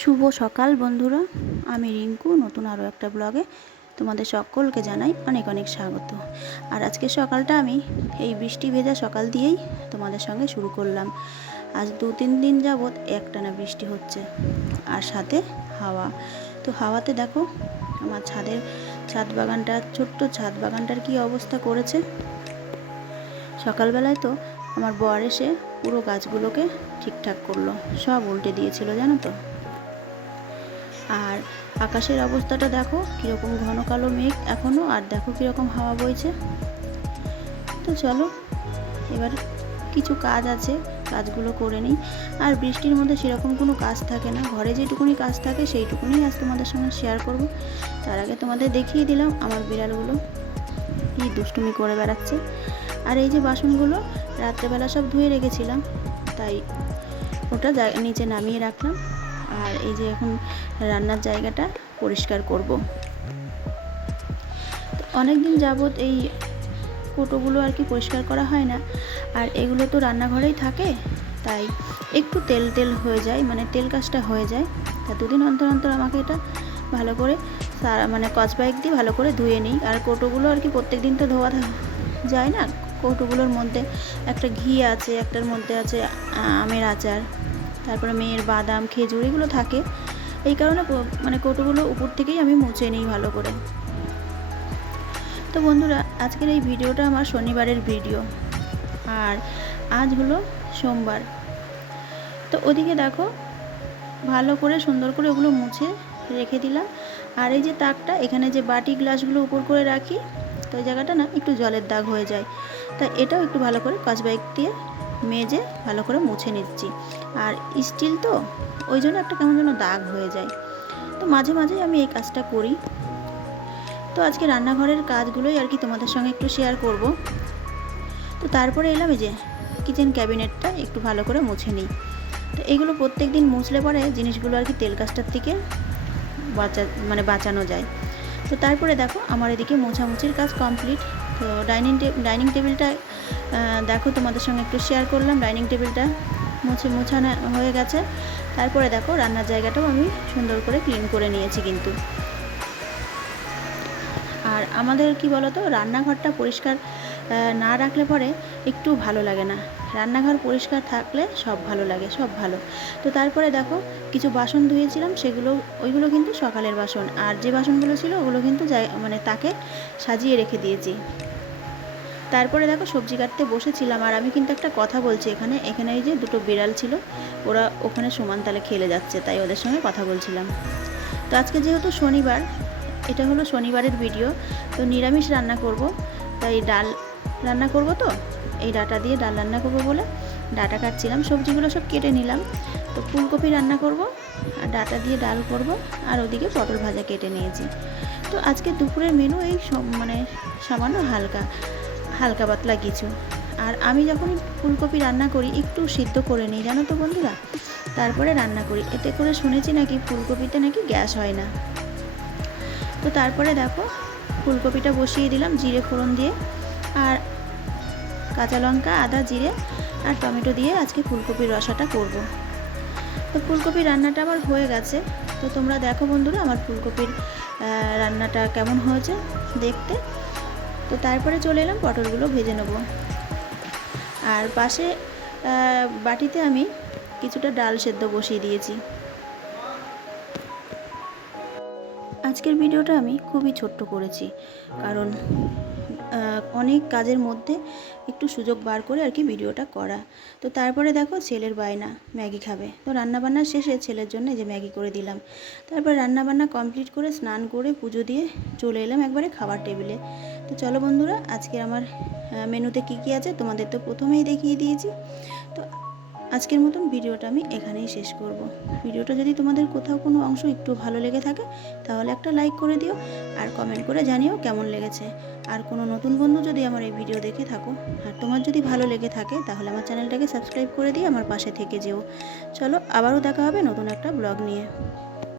শুভ সকাল বন্ধুরা, আমি রিঙ্কু নতুন আরও একটা ব্লগে তোমাদের সকলকে জানাই অনেক অনেক স্বাগত। আর আজকে সকালটা আমি এই বৃষ্টি ভেজা সকাল দিয়েই তোমাদের সঙ্গে শুরু করলাম। আজ 2-3 দিন যাবৎ একটানা বৃষ্টি হচ্ছে আর সাথে হাওয়া। তো হাওয়াতে দেখো আমার ছাদ বাগানটা, ছোট্ট ছাদ বাগানটার কী অবস্থা করেছে। সকালবেলায় তো আমার বর এসে পুরো গাছগুলোকে ঠিকঠাক করলো, সব উল্টে দিয়েছিল জানো তো। আর আকাশের অবস্থাটা দেখো কীরকম ঘন কালো মেঘ এখনও, আর দেখো কীরকম হাওয়া বইছে। তো চলো এবার কিছু কাজ আছে, কাজগুলো করে নিই। আর বৃষ্টির মধ্যে সেরকম কোনো কাজ থাকে না, ঘরে যেটুকুনি কাজ থাকে সেইটুকুনি আজ তোমাদের সঙ্গে শেয়ার করব। তার আগে তোমাদের দেখিয়ে দিলাম আমার বিড়ালগুলো কি দুষ্টুমি করে বেড়াচ্ছে। আর এই যে বাসনগুলো রাত্রেবেলা সব ধুয়ে রেখেছিলাম, তাই ওটা নিচে নামিয়ে রাখলাম। আর এই যে এখন রান্নার জায়গাটা পরিষ্কার করব। অনেক দিন যাবৎ এই কোটোগুলো আর কি পরিষ্কার করা হয় না, আর এগুলো তো রান্নাঘরেই থাকে, তাই একটু তেল তেল হয়ে যায়, মানে তেল কাজটা হয়ে যায়। তা 2 দিন অন্তর অন্তর আমাকে এটা ভালো করে মানে স্কচ ব্রাইট দিয়ে ভালো করে ধুয়ে নিই। আর কোটোগুলো আর কি প্রত্যেক দিন তো ধোয়া যায় না। কৌটোগুলোর মধ্যে একটা ঘি আছে, একটার মধ্যে আছে আমের আচার, তারপরে মেয়ের বাদাম খেজুর এগুলো থাকে। এই কারণে মানে কৌটোগুলো উপর থেকেই আমি মুছে নিই ভালো করে। তো বন্ধুরা, আজকের এই ভিডিওটা আমার শনিবারের ভিডিও, আর আজ হলো সোমবার। তো ওদিকে দেখো ভালো করে সুন্দর করে ওগুলো মুছে রেখে দিলাম। আর এই যে তাকটা, এখানে যে বাটি গ্লাসগুলো উপর করে রাখি, তো ওই জায়গাটা না একটু জলের দাগ হয়ে যায়, তাই এটাও একটু ভালো করে স্কচ ব্রাইট দিয়ে মেজে ভালো করে মুছে নিচ্ছি। আর স্টিল তো ওই জন্য একটা কেমন যেন দাগ হয়ে যায়, তো মাঝে মাঝে আমি এই কাজটা করি। তো আজকে রান্নাঘরের কাজগুলোই আর কি তোমাদের সঙ্গে একটু শেয়ার করব। তো তারপরে এলাম এই যে কিচেন ক্যাবিনেটটা একটু ভালো করে মুছে নিই। তো এগুলো প্রত্যেক দিন মুছলে পরে জিনিসগুলো আর কি তেল কাজটার থেকে বাঁচানো যায়। তো তারপরে দেখো আমার এদিকে মোছামুছির কাজ কমপ্লিট। তো ডাইনিং টেবিলটা দেখো তোমাদের সঙ্গে একটু শেয়ার করলাম। ডাইনিং টেবিলটা মোছানো হয়ে গেছে। তারপরে দেখো রান্নার জায়গাটাও আমি সুন্দর করে ক্লিন করে নিয়েছি কিন্তু। আর আমাদের কি বলতো, রান্নাঘরটা পরিষ্কার না রাখলে পরে একটু ভালো লাগে না। রান্নাঘর পরিষ্কার থাকলে সব ভালো লাগে, সব ভালো। তো তারপরে দেখো কিছু বাসন ধুয়েছিলাম, ওইগুলো কিন্তু সকালের বাসন। আর যে বাসনগুলো ছিল ওগুলো কিন্তু মানে তাকে সাজিয়ে রেখে দিয়েছি। তারপরে দেখো সবজি কাটতে বসেছিলাম, আর আমি কিন্তু একটা কথা বলছি এখানে এই যে দুটো বিড়াল ছিল, ওরা ওখানে সমান তালে খেলে যাচ্ছে, তাই ওদের সঙ্গে কথা বলছিলাম। তো আজকে যেহেতু শনিবার, এটা হলো শনিবারের ভিডিও, তো নিরামিষ রান্না করব, তাই ডাল রান্না করব। তো এই ডাটা দিয়ে ডাল রান্না করব বলে ডাটা কাটছিলাম, সবজিগুলো সব কেটে নিলাম। তো ফুলকপি রান্না করব আর ডাটা দিয়ে ডাল করব, আর ওদিকে পটল ভাজা কেটে নিয়েছি। তো আজকে দুপুরের মেনু এই মানে সামান্য হালকা পাতলা কিছু। আর আমি যখন ফুলকপি রান্না করি একটু সিদ্ধ করে নিই জানো তো বন্ধুরা, তারপরে রান্না করি। এতে করে শুনেছি নাকি ফুলকপিতে নাকি গ্যাস হয় না। তো তারপরে দেখো ফুলকপিটা বসিয়ে দিলাম জিরে ফোড়ন দিয়ে, আর কাঁচা লঙ্কা, আদা, জিরে আর টমেটো দিয়ে আজকে ফুলকপির রসাটা করব। তো ফুলকপির রান্নাটা আমার হয়ে গেছে। তো তোমরা দেখো বন্ধুরা আমার ফুলকপির রান্নাটা কেমন হয়েছে দেখতে। তো তারপরে চলে এলাম পটলগুলো ভেজে নেব। আর পাশে বাটিতে আমি কিছুটা ডাল সেদ্ধ বসিয়ে দিয়েছি। আজকের ভিডিওটা আমি খুবই ছোট্ট করেছি, কারণ অনেক কাজের মধ্যে একটু সুযোগ বার করে আর কি ভিডিওটা করা। তো তারপরে দেখো ছেলের বায়না ম্যাগি খাবে, তো রান্নাবান্না শেষে ছেলের জন্য এই যে ম্যাগি করে দিলাম। তারপর রান্নাবান্না কমপ্লিট করে স্নান করে পুজো দিয়ে চলে এলাম একবারে খাবার টেবিলে। তো চলো বন্ধুরা, আজকে আমার মেনুতে কী কী আছে তোমাদের তো প্রথমেই দেখিয়ে দিয়েছি। তো আজকের মতন ভিডিওটা আমি এখানেই শেষ করব। ভিডিওটা যদি তোমাদের কোথাও কোনো অংশ একটু ভালো লেগে থাকে তাহলে একটা লাইক করে দিও, আর কমেন্ট করে জানিও কেমন লেগেছে। আর কোনো নতুন বন্ধু যদি আমার এই ভিডিও দেখে থাকো আর তোমার যদি ভালো লেগে থাকে তাহলে আমার চ্যানেলটাকে সাবস্ক্রাইব করে দিয়ে আমার পাশে থেকে যেও। চলো আবারও দেখা হবে নতুন একটা ব্লগ নিয়ে।